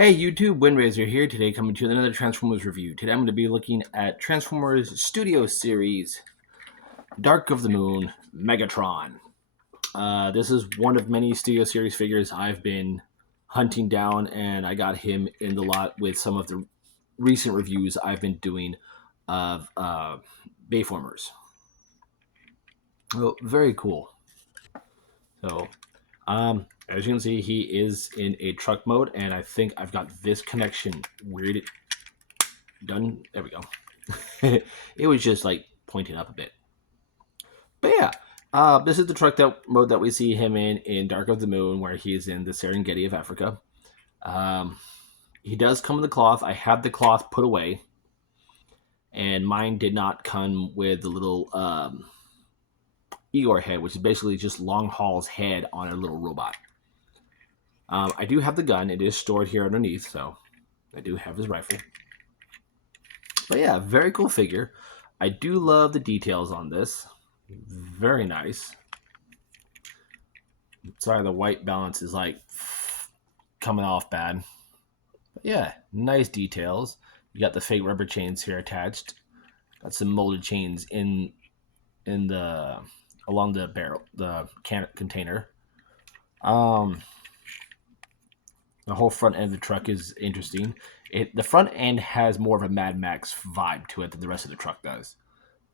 Hey YouTube, Windraiser here. Today coming to another Transformers review. Today I'm going to be looking at Transformers Studio Series Dark of the Moon Megatron. This is one of many Studio Series figures I've been hunting down, and I got him in the lot with some of the recent reviews I've been doing of Bayformers. Oh, very cool. So, as you can see, he is in a truck mode, and I think I've got this connection weirded done. There we go. It was just like pointing up a bit. But yeah, this is the truck mode that we see him in Dark of the Moon, where he's in the Serengeti of Africa. Um, he does come with the cloth. I had the cloth put away, and mine did not come with the little Igor head, which is basically just Long Haul's head on a little robot. I do have the gun. It is stored here underneath, so I do have his rifle. But yeah, very cool figure. I do love the details on this. Very nice. Sorry, the white balance is like coming off bad. But yeah, nice details. You got the fake rubber chains here attached. Got some molded chains in the along the barrel, the container. The whole front end of the truck is interesting. The front end has more of a Mad Max vibe to it than the rest of the truck does.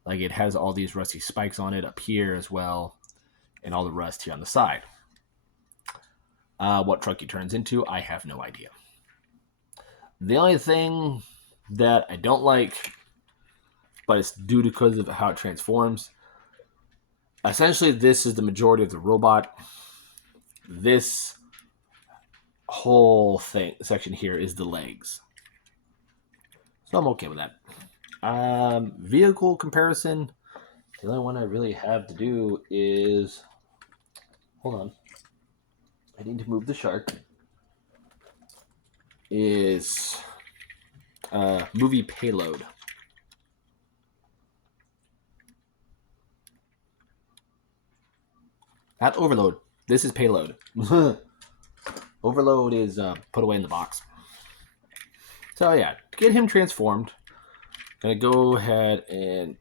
Like, it has all these rusty spikes on it up here as well, and all the rust here on the side. What truck he turns into, I have no idea. The only thing that I don't like, but it's due because of how it transforms, essentially this is the majority of the robot. This whole section here is the legs. So I'm okay with that. Vehicle comparison, the only one I really have to do is, hold on, I need to move the shark, is movie Payload. Not Overload. This is Payload. Overload is put away in the box. So yeah, to get him transformed, I'm going to go ahead and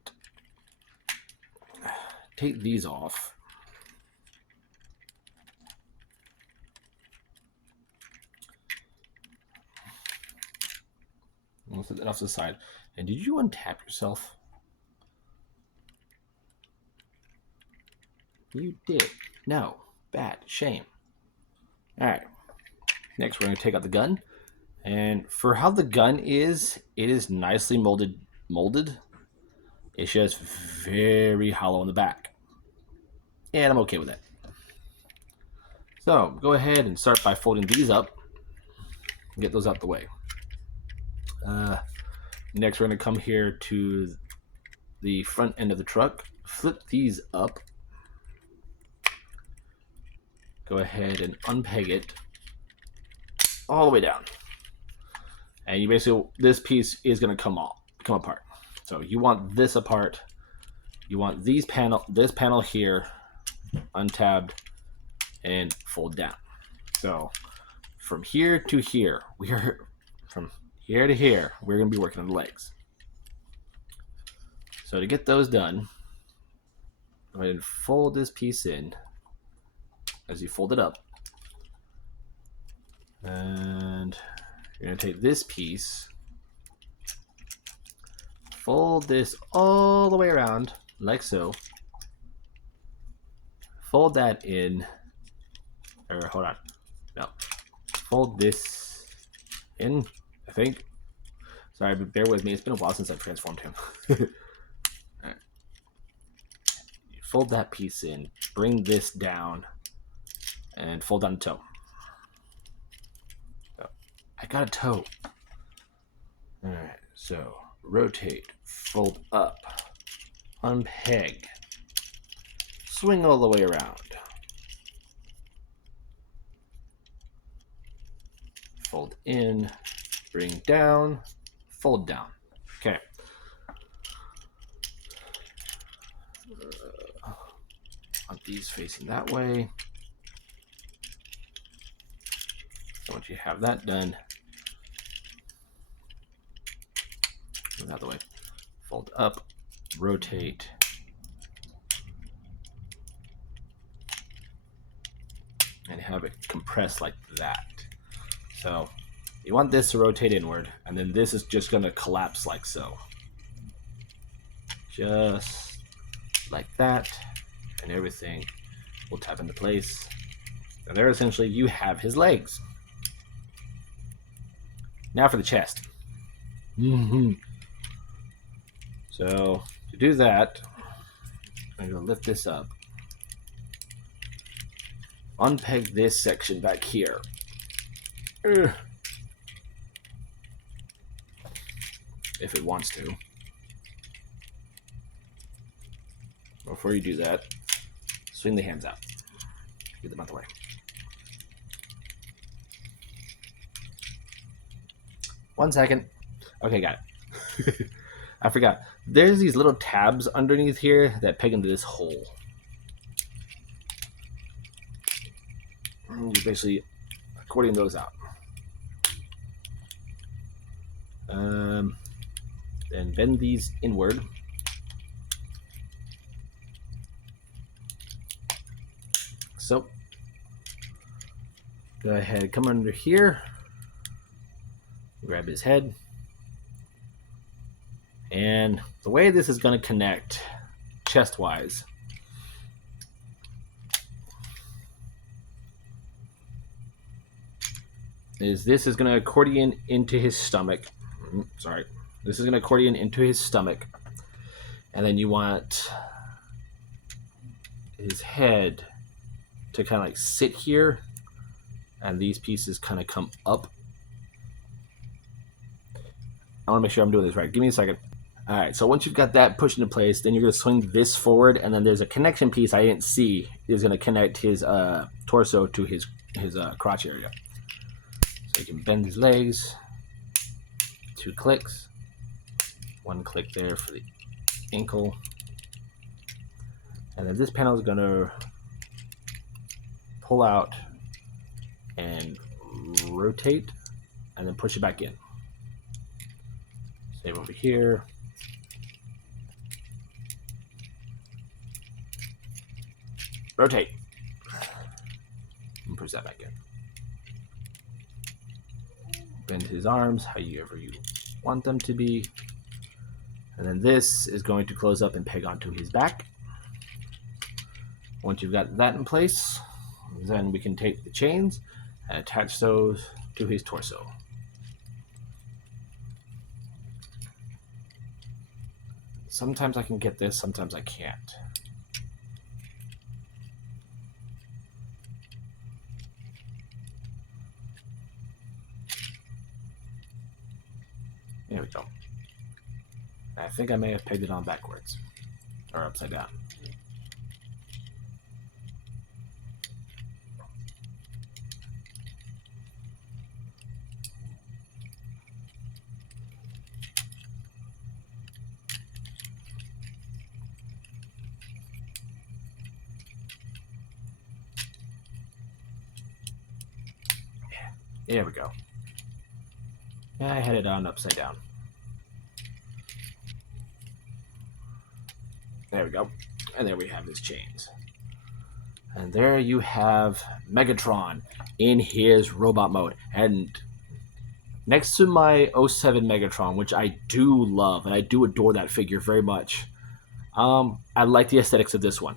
take these off. I'll set that off to the side. And did you untap yourself? You did. No. Bad. Shame. Alright. Next, we're going to take out the gun. And for how the gun is, it is nicely molded. It's just very hollow in the back. And I'm okay with that. So, go ahead and start by folding these up. Get those out the way. Next, we're going to come here to the front end of the truck. Flip these up. Go ahead and unpeg it all the way down. And you basically, this piece is going to come apart. So you want this apart. You want this panel here untabbed and fold down. So from here to here, from here to here, we're going to be working on the legs. So to get those done, go ahead and fold this piece in as you fold it up. And you're going to take this piece, fold this all the way around, like so. Fold that in, or hold on, no. Fold this in, I think. Sorry, but bear with me. It's been a while since I've transformed him. Right. You fold that piece in, bring this down, and fold down the toe. So, I got a toe. Alright, so rotate, fold up, unpeg, swing all the way around. Fold in, bring down, fold down. Okay. Want these facing that way. So once you have that done, Move out of the way. Fold up, rotate, and have it compress like that. So you want this to rotate inward, and then this is just going to collapse like so. Just like that, and everything will tap into place. And there, essentially, you have his legs. Now for the chest. So to do that, I'm going to lift this up. Unpeg this section back here. If it wants to. Before you do that, swing the hands out. Get them out the way. One second. Okay, got it. I forgot. There's these little tabs underneath here that peg into this hole. And you basically accordion those out. Then bend these inward. So, go ahead, come under here, grab his head, and the way this is going to connect chest-wise is this is going to accordion into his stomach. This is going to accordion into his stomach, and then you want his head to kind of like sit here, and these pieces kind of come up. I want to make sure I'm doing this right. Give me a second. All right, so once you've got that pushed into place, then you're going to swing this forward, and then there's a connection piece I didn't see is going to connect his torso to his crotch area. So you can bend his legs, 2 clicks, 1 click there for the ankle, and then this panel is going to pull out and rotate, and then push it back in. Same over here. Rotate. And push that back in. Bend his arms however you want them to be. And then this is going to close up and peg onto his back. Once you've got that in place, then we can take the chains and attach those to his torso. Sometimes I can get this, sometimes I can't. There we go. I think I may have pegged it on backwards or upside down. There we go. Yeah, I had it on upside down. There we go. And there we have his chains. And there you have Megatron in his robot mode. And next to my 07 Megatron, which I do love, and I do adore that figure very much, I like the aesthetics of this one.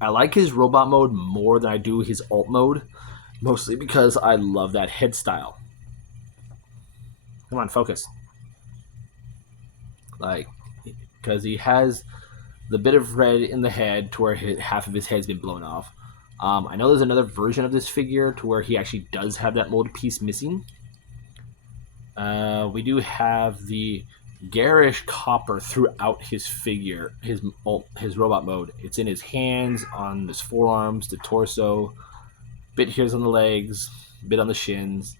I like his robot mode more than I do his alt mode, mostly because I love that head style. Come on, focus. Like, because he has the bit of red in the head to where half of his head's been blown off. I know there's another version of this figure to where he actually does have that molded piece missing. We do have the garish copper throughout his figure, his robot mode. It's in his hands, on his forearms, the torso, bit here's on the legs, bit on the shins.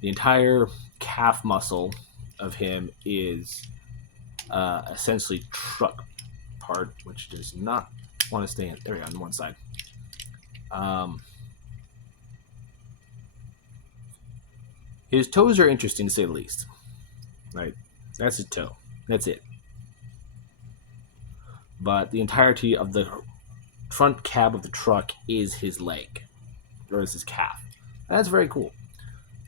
The entire calf muscle of him is essentially truck part, which does not want to stay in. There we go, on one side. His toes are interesting to say the least, right? That's his toe. That's it. But the entirety of the front cab of the truck is his leg, or is his calf. And that's very cool.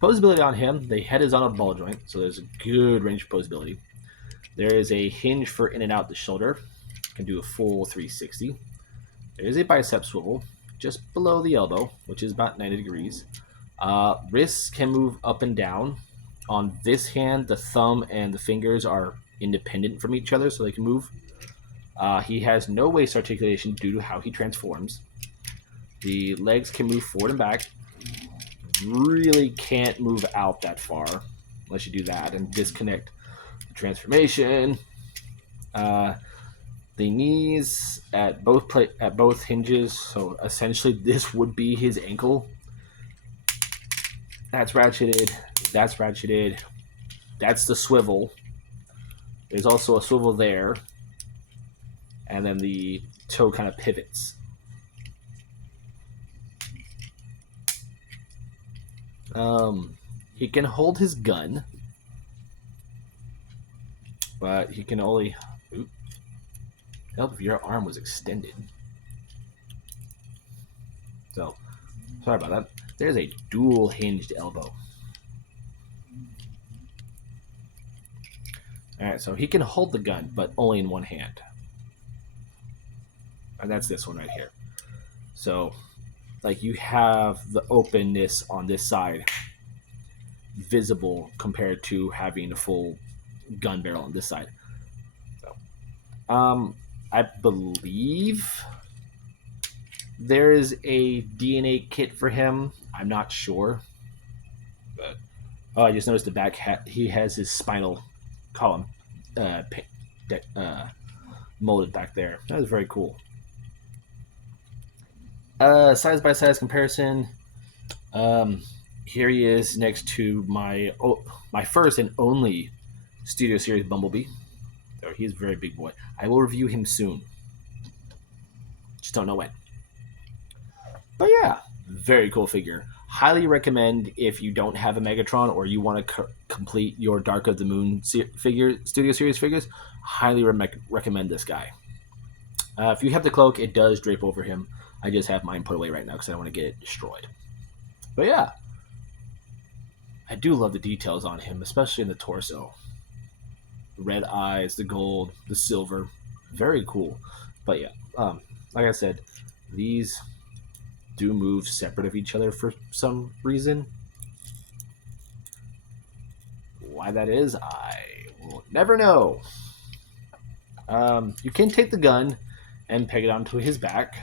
Posability on him, the head is on a ball joint, so there's a good range of posability. There is a hinge for in and out the shoulder. Can do a full 360. There is a bicep swivel just below the elbow, which is about 90 degrees. Wrists can move up and down. On this hand, the thumb and the fingers are independent from each other, so they can move. He has no waist articulation due to how he transforms. The legs can move forward and back. Really can't move out that far unless you do that and disconnect the transformation. The knees at both hinges, so essentially this would be his ankle. That's ratcheted. That's ratcheted. That's the swivel. There's also a swivel there, and then the toe kind of pivots. He can hold his gun, but he can only help if your arm was extended. So, sorry about that. There's a dual hinged elbow. Alright, so he can hold the gun, but only in one hand. And that's this one right here. So, like, you have the openness on this side visible compared to having a full gun barrel on this side. So, I believe there is a DNA kit for him. I'm not sure. But I just noticed the back he has his spinal column molded back there. That was very cool. Size by size comparison. Here he is next to my first and only Studio Series Bumblebee. So he's a very big boy. I will review him soon. Just don't know when. But yeah, very cool figure. Highly recommend if you don't have a Megatron or you want to complete your Dark of the Moon Studio Series figures. Highly recommend this guy. If you have the cloak, it does drape over him. I just have mine put away right now because I don't want to get it destroyed. But yeah, I do love the details on him, especially in the torso. The red eyes, the gold, the silver. Very cool. But yeah, like I said, these do move separate of each other for some reason. Why that is, I will never know. You can take the gun and peg it onto his back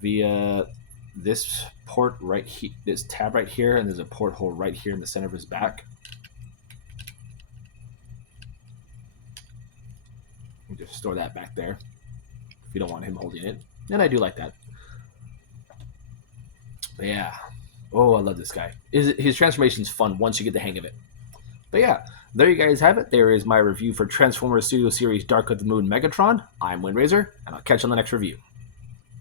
via this port right here, this tab right here, and there's a porthole right here in the center of his back. You just store that back there if you don't want him holding it. And I do like that. But yeah. Oh, I love this guy. His transformation's fun once you get the hang of it. But yeah, there you guys have it. There is my review for Transformers Studio Series Dark of the Moon Megatron. I'm Windrazer, and I'll catch you on the next review.